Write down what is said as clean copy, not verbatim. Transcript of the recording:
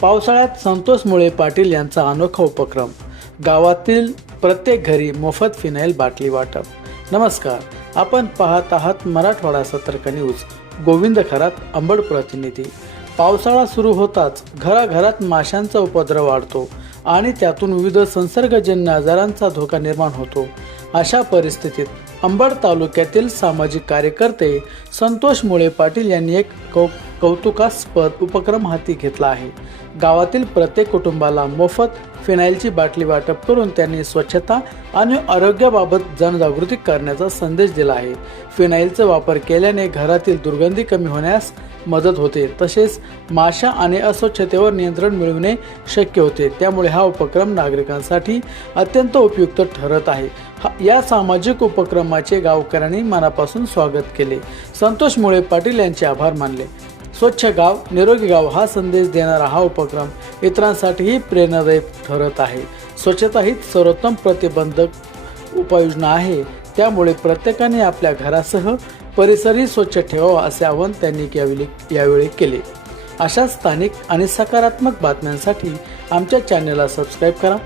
पावसाळ्यात संतोष मुळे पाटील यांचा अनोखा उपक्रम, गावातील प्रत्येक घरी मोफत फिनाईल बाटली वाटप. नमस्कार, आपण पाहत आहात मराठवाडा सतर्क न्यूज. गोविंद खरात, अंबड प्रतिनिधी. पावसाळा सुरू होताच घराघरात माशांचा उपद्रव वाढतो आणि त्यातून विविध संसर्गजन्य आजारांचा धोका निर्माण होतो. अशा परिस्थितीत अंबड तालुक्यातील सामाजिक कार्यकर्ते संतोष मुळे पाटील यांनी एक कौतुकास्पद उपक्रम हाती घेतला आहे. गावातील प्रत्येक कुटुंबाला मोफत फिनाईलची बाटली वाटप करून त्यांनी स्वच्छता आणि आरोग्याबाबत जनजागृती करण्याचा संदेश दिला आहे. फिनाईलचा वापर केल्याने घरातील दुर्गंधी कमी होण्यास मदत होते, तसेच माशा आणि अस्वच्छतेवर नियंत्रण मिळवणे शक्य होते. त्यामुळे हा उपक्रम नागरिकांसाठी अत्यंत उपयुक्त ठरत आहे. या सामाजिक उपक्रमाचे गावकऱ्यांनी मनापासून स्वागत केले. संतोष मुळे पाटील यांचे आभार मानले. स्वच्छ गाव निरोगी गाव हा संदेश देणारा हा उपक्रम इतरांसाठीही प्रेरणादायी ठरत आहे. स्वच्छता ही सर्वोत्तम प्रतिबंधक उपाययोजना आहे. त्यामुळे प्रत्येकाने आपल्या घरासह परिसरही स्वच्छ ठेवावा असे आवाहन त्यांनी यावेळी केले. अशा स्थानिक आणि सकारात्मक बातम्यांसाठी आमच्या चॅनलला सबस्क्राईब करा.